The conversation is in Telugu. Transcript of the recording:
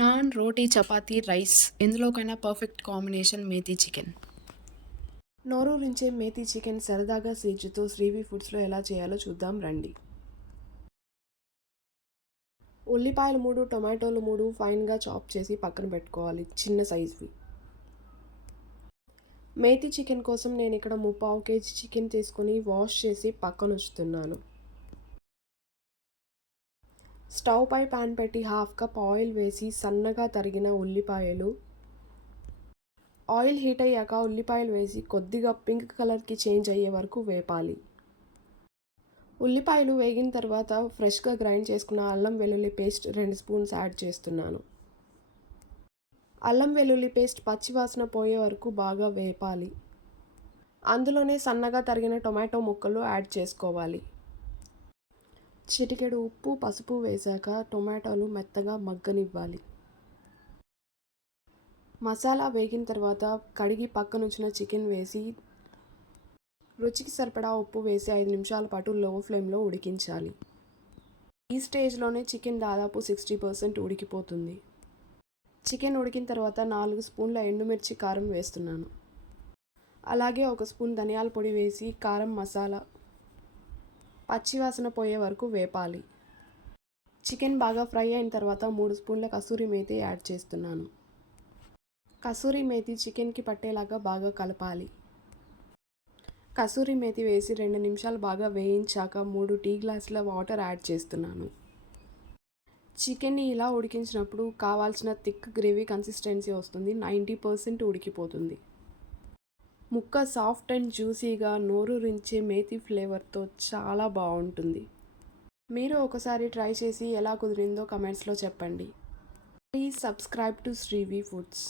నాన్, రోటీ, చపాతీ, రైస్ ఎందులోకైనా పర్ఫెక్ట్ కాంబినేషన్ మేథీ చికెన్. నోరూరించే మేథీ చికెన్ సరదాగా సీజుతో శ్రీవి ఫుడ్స్లో ఎలా చేయాలో చూద్దాం రండి. ఉల్లిపాయలు 3, టొమాటోలు 3 ఫైన్గా చాప్ చేసి పక్కన పెట్టుకోవాలి, చిన్న సైజువి. మేథీ చికెన్ కోసం నేను ఇక్కడ 3/4 kg చికెన్ తీసుకొని వాష్ చేసి పక్కన ఉంచుతున్నాను. స్టవ్ పై పాన్ పెట్టి 1/2 కప్ ఆయిల్ వేసి సన్నగా తరిగిన ఉల్లిపాయలు, ఆయిల్ హీట్ అయ్యాక ఉల్లిపాయలు వేసి కొద్దిగా పింక్ కలర్కి చేంజ్ అయ్యే వరకు వేపాలి. ఉల్లిపాయలు వేగిన తర్వాత ఫ్రెష్గా గ్రైండ్ చేసుకున్న అల్లం వెల్లుల్లి పేస్ట్ 2 స్పూన్స్ యాడ్ చేస్తున్నాను. అల్లం వెల్లుల్లి పేస్ట్ పచ్చివాసన పోయే వరకు బాగా వేపాలి. అందులోనే సన్నగా తరిగిన టొమాటో ముక్కలు యాడ్ చేసుకోవాలి. చిటికెడు ఉప్పు, పసుపు వేశాక టొమాటోలు మెత్తగా మగ్గనివ్వాలి. మసాలా వేగిన తర్వాత కడిగి పక్కనుంచిన చికెన్ వేసి రుచికి సరిపడా ఉప్పు వేసి 5 నిమిషాల పాటు లో ఫ్లేమ్లో ఉడికించాలి. ఈ స్టేజ్లోనే చికెన్ దాదాపు 60% ఉడికిపోతుంది. చికెన్ ఉడికిన తర్వాత 4 స్పూన్ల ఎండుమిర్చి కారం వేస్తున్నాను. అలాగే 1 స్పూన్ ధనియాల పొడి వేసి కారం, మసాలా పచ్చివాసన పోయే వరకు వేపాలి. చికెన్ బాగా ఫ్రై అయిన తర్వాత 3 స్పూన్ల కసూరి మేతి యాడ్ చేస్తున్నాను. కసూరి మేతి చికెన్కి పట్టేలాగా బాగా కలపాలి. కసూరి మేతి వేసి 2 నిమిషాలు బాగా వేయించాక 3 టీ గ్లాసుల వాటర్ యాడ్ చేస్తున్నాను. చికెన్ని ఇలా ఉడికించినప్పుడు కావాల్సిన థిక్ గ్రేవీ కన్సిస్టెన్సీ వస్తుంది. 90% ఉడికిపోతుంది. ముక్క సాఫ్ట్ అండ్ జ్యూసీగా నోరూరించే మేథీ ఫ్లేవర్తో చాలా బాగుంటుంది. మీరు ఒకసారి ట్రై చేసి ఎలా కుదిరిందో కమెంట్స్లో చెప్పండి. Please subscribe to Srivi foods.